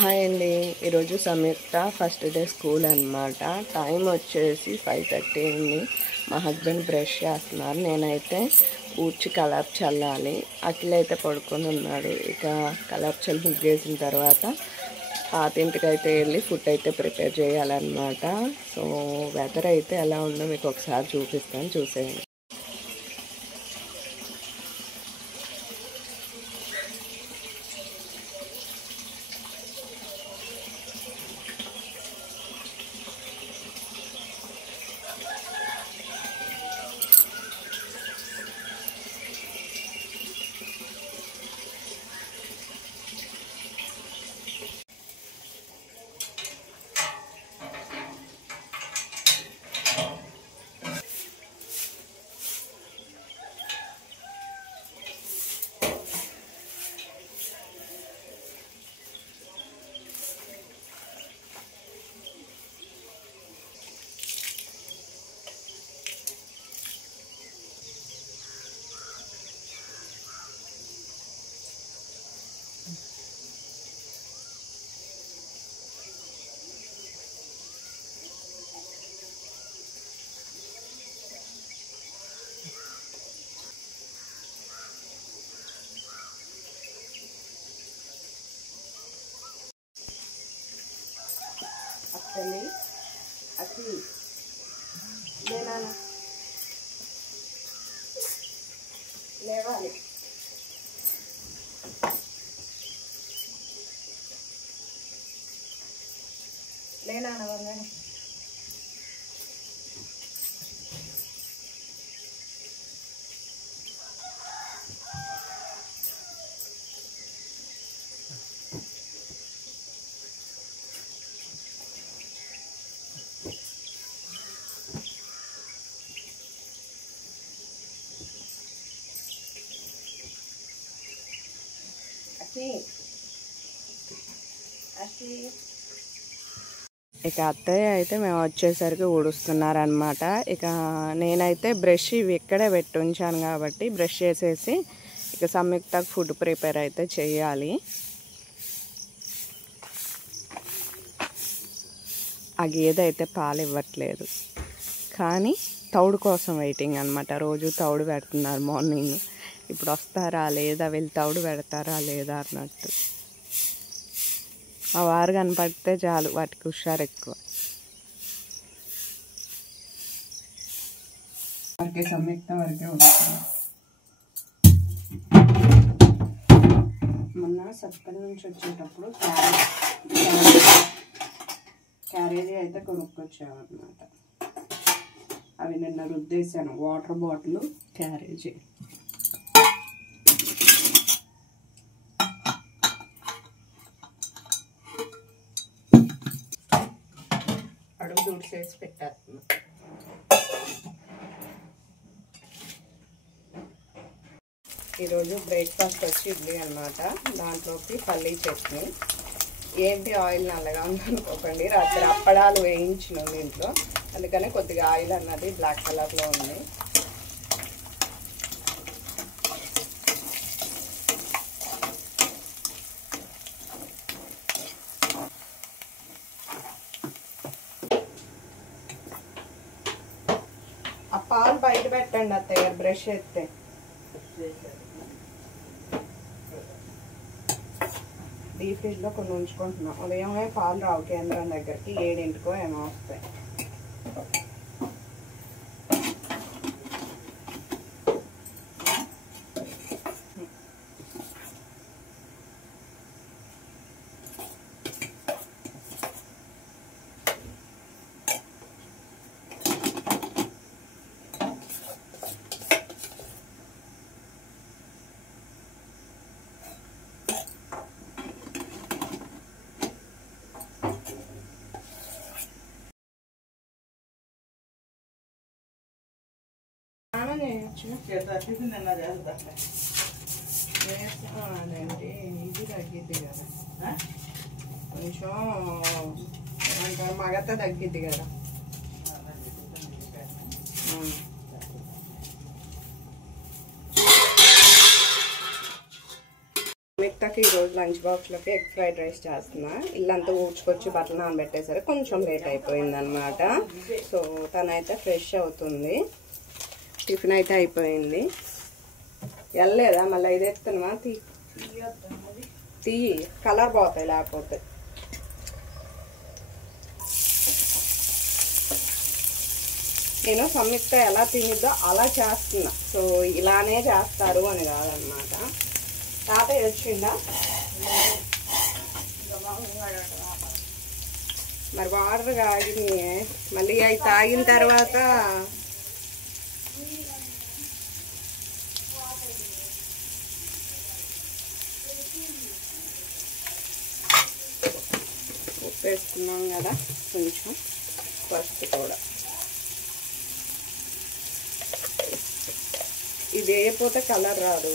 Hi అండి, ఈరోజు సంయుక్త first day school అనమాట. టైం వచ్చేసి 5:30 అండి. మా హస్బెండ్ బ్రష్ చేస్తున్నారు, నేనైతే ఊడ్చి కలర్ చల్లాలి. అఖిల్ అయితే పడుకొని ఉన్నాడు. ఇక కలర్ చల్లి ముగ్గేసిన తర్వాత పాతింటికి అయితే వెళ్ళి ఫుడ్ అయితే ప్రిపేర్ చేయాలన్నమాట. సో వెదర్ అయితే ఎలా ఉందో మీకు ఒకసారి చూపిస్తాను, చూసేయండి. అక్కడి అతి లేనా లేవాలి లేనా వంగానే ఇక అత్తయ్య అయితే మేము వచ్చేసరికి ఊడుస్తున్నారనమాట. ఇక నేనైతే బ్రష్ ఇవి ఇక్కడే పెట్టి ఉంచాను కాబట్టి బ్రష్ చేసేసి ఇక సంయుక్త ఫుడ్ ప్రిపేర్ అయితే చేయాలి. ఆ గేదె అయితే పాలు ఇవ్వట్లేదు, కానీ తౌడు కోసం వెయిటింగ్ అనమాట. రోజు తౌడు పెడుతున్నారు మార్నింగ్. ఇప్పుడు వస్తారా లేదా, వీళ్ళు తౌడు పెడతారా లేదా అన్నట్టు. ఆ వారు కనపడితే చాలు, వాటికి హుషారు ఎక్కువ. వరకే సంయుక్త వరకే ఉంటుంది. మొన్న సర్కల్ నుంచి వచ్చేటప్పుడు క్యారేజీ అయితే కొనుక్కొచ్చామన్నమాట. అవి నిన్న రుద్దేశాను, వాటర్ బాటిల్, క్యారేజీ. అడుగు దూడ్చేసి పెట్టేస్తున్నా. ఈరోజు బ్రేక్ఫాస్ట్ వచ్చి ఇడ్లీ అనమాట. దాంట్లోకి పల్లీ చట్నీ. ఏంటి ఆయిల్ నల్లగా ఉందనుకోకండి, రాత్రి అప్పడాలు వేయించిన దీంట్లో, అందుకనే కొద్దిగా ఆయిల్ అన్నది బ్లాక్ కలర్లో ఉంది. ఆ పాలు బయట పెట్టండి అత్తయ్య, బ్రష్ ఎత్తే. డీప్ ఫ్రిడ్జ్లో కొన్ని ఉంచుకుంటున్నాం. ఉదయమే పాలు రావు కేంద్రం దగ్గరికి, 7 ఏమో వస్తాయి. అదేంటి ఇది తగ్గిద్ది కదా, కొంచెం ఏమంటారు మగత తగ్గిద్ది కదా. సంయుక్తకి ఈరోజు లంచ్ బాక్స్లోకి ఎగ్ ఫ్రైడ్ రైస్ చేస్తున్నా. ఇల్లంతా ఊడ్చుకొచ్చి బట్టలు నానబెట్టేసరికి కొంచెం లేట్ అయిపోయింది అనమాట. సో తనైతే ఫ్రెష్ అవుతుంది. టిఫిన్ అయితే అయిపోయింది. వెళ్ళలేదా మళ్ళీ ఇది ఎత్తున్నా తీ కలర్ పోతాయి లేకపోతే. నేను సంయుక్త ఎలా తినిద్దో అలా చేస్తున్నా. సో ఇలానే చేస్తారు అని కాదనమాట. తాతయ్య వచ్చిందా? మరి వాటర్ కాగి మళ్ళీ అవి తాగిన తర్వాత ఉప్పు వేసుకున్నాం కదా కొంచెం, పసుపు కూడా. ఇది వేయకపోతే కలర్ రాదు.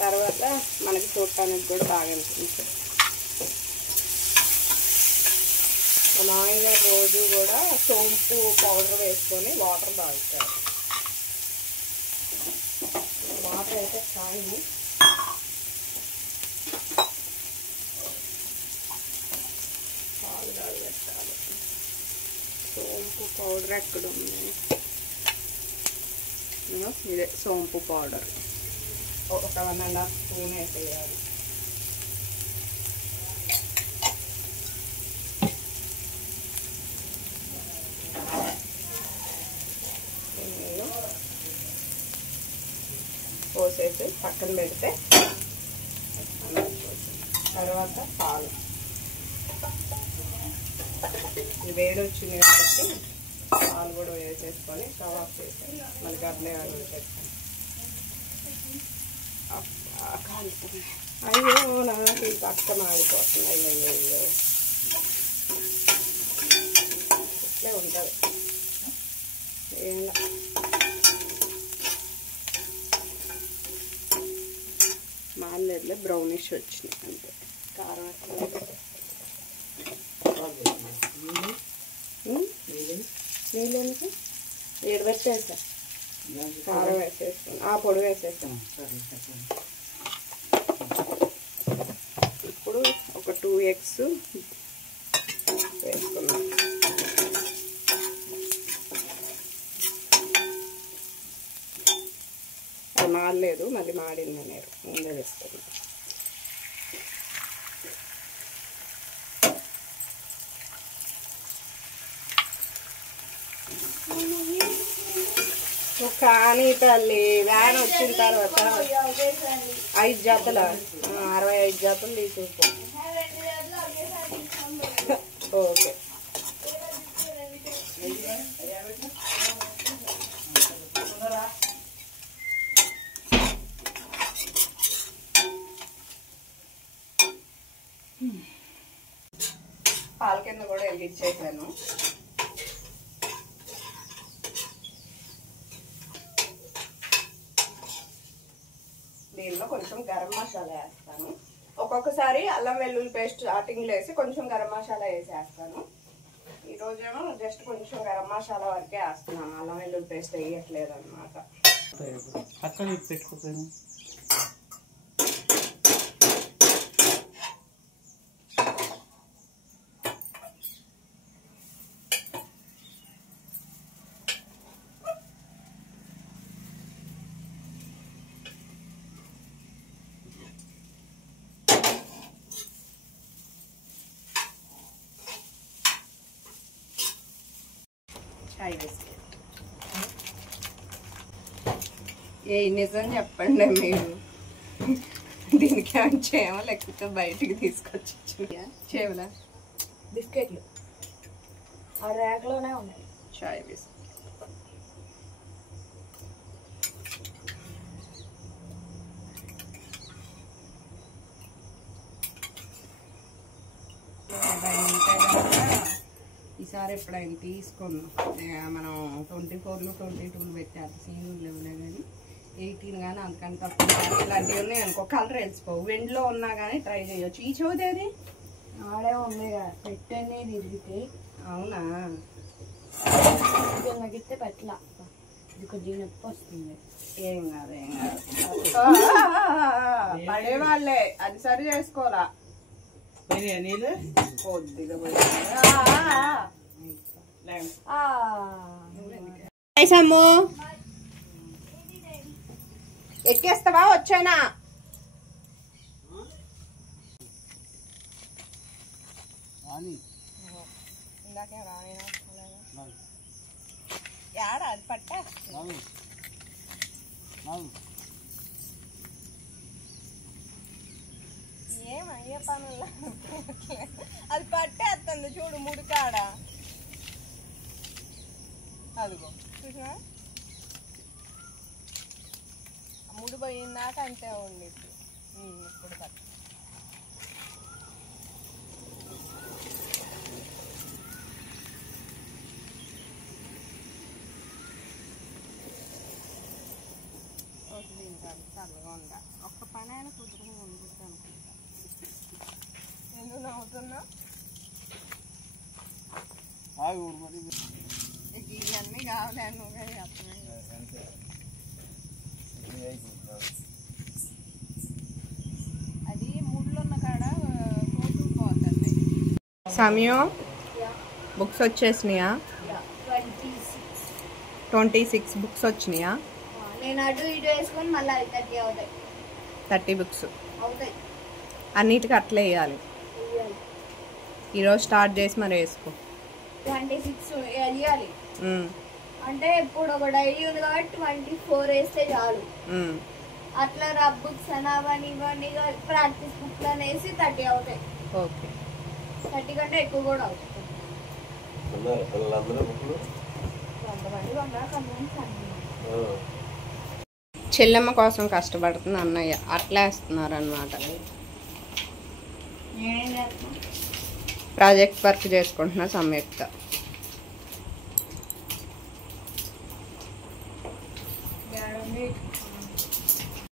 తర్వాత మనకి చూడటానికి కూడా బాగా అనిపించింది. మామూలుగా రోజు కూడా సోంపు పౌడర్ వేసుకొని వాటర్ తాగుతారు. వాటర్ అయితే కాయి పాలు తాగబెట్టాలి. సోంపు పౌడర్ ఎక్కడ ఉంది? ఇదే సోంపు పౌడర్. ఒక 1.5 స్పూన్ వేసేయాలి. పోసేసి పక్కన పెడితే తర్వాత పాలు. ఇది వేడి వచ్చింది కాబట్టి పాలు కూడా వేసేసుకొని స్టవ్ ఆఫ్ చేసి మళ్ళీ గడ్డలే పెట్టాను. అయ్యో నాకు ఈ పక్క మాడిపోతుంది. అయ్యో ఇట్లే ఉంటుంది. ఏం మాడలేదులే, బ్రౌనిష్ వచ్చినాయి అంతే. కారం నీళ్ళకి ఏడు పెట్టేసా, కారం వేసేస్తాను, ఆ పొడి వేసేస్తాను. ఇప్పుడు ఒక 2 eggs వేసుకున్నాం. అది మాడలేదు, మళ్ళీ మాడింది నేను ముందే వేసుకున్నాను. కానీ తల్లి వ్యాన్ వచ్చిన తర్వాత 5 జతల 65 జతలు తీసుకుంటా. ఓకే పాల కింద కూడా వెలిగించేసాను. దీనిలో కొంచెం గరం మసాలా వేస్తాను. ఒక్కొక్కసారి అల్లం వెల్లుల్లి పేస్ట్ స్టార్టింగ్లో వేసి కొంచెం గరం మసాలా వేసేస్తాను. ఈరోజేమో జస్ట్ కొంచెం గరం మసాలా వరకే వేస్తున్నాను, అల్లం వెల్లుల్లి పేస్ట్ వేయట్లేదు అనమాట. అక్కడ పెట్టుకోపోయాను. చాయ్ బిస్కెట్ ఏ నిజం చెప్పండి మీరు, దీనికి ఏమైనా చేయమో లేకపోతే బయటికి తీసుకొచ్చి చేయవలా? బిస్కెట్లు ఆ ర్యాక్లోనే ఉన్నాయి. చాయ్ బిస్కెట్ ఈసారి ఎప్పుడైనా తీసుకుందాం. మనం 24లో 22 పెట్టారు, సీన్ లేవులే కానీ 18 కానీ అంతకంటే తక్కువ ఇలాంటివి ఉన్నాయి అనుకో. కలర్ వెళ్ళిపోవు, వెండిలో ఉన్నా కానీ ట్రై చేయొచ్చు. ఈ చోది అది ఆడే ఉంది పెట్టనే తిరిగితే. అవునా? గిట్టే పెట్టలా ఏం కాదు ఏం కాదు పడేవాళ్ళే, అది సరి చేసుకోరా నీళ్ళు కొద్దిగా ఎక్కేస్తావా వచ్చానా ఇందాకే రాయినా యాడ అది పట్టా ఏమయ్యే పనుల్లో అది పట్టేస్తుంది చూడు ముడికాడ అదిగో చూసినా ముడి పోయిందాక అంతే ఉండి ఇప్పుడు పట్ట చల్లగా ఉందా ఒక్క పని అయినా కుదురుగా ఉంటుంది అనుకుంటా. ఎందుకు నవ్వుతున్నా ఇవన్నీ కావాలి నువ్వే అది ముళ్ళు ఉన్న కాడ కోసుకుపోతుంది. సమయం బుక్స్ వచ్చేసినాయా? 26 బుక్స్ వచ్చినాయా? నేను అటు ఇటు వేసుకొని మళ్ళీ 30 అవుతాయి. 30 బుక్స్ అవుతాయి అన్నిటికీ అట్లే వేయాలి. ఈరోజు స్టార్ట్ చేసి మరి వేసుకో. 26 వేయాలి అంటే ఇప్పుడు ఒక డైరీ ఉంది కాబట్టి 24 వేస్తే చాలు. అట్లా రబ్ బుక్స్ అని అవన్నీ ఇవన్నీ ప్రాక్టీస్ బుక్ లో వేసి 30 అవుతాయి. ఓకే 30 కంటే ఎక్కువ కూడా అవుతాయి. కొంతమంది చెల్లెమ్మ కోసం కష్టపడుతుంది అన్నయ్య అట్లా వేస్తున్నారు అనమాట. ప్రాజెక్ట్ వర్క్ చేసుకుంటున్నా సంయుక్త.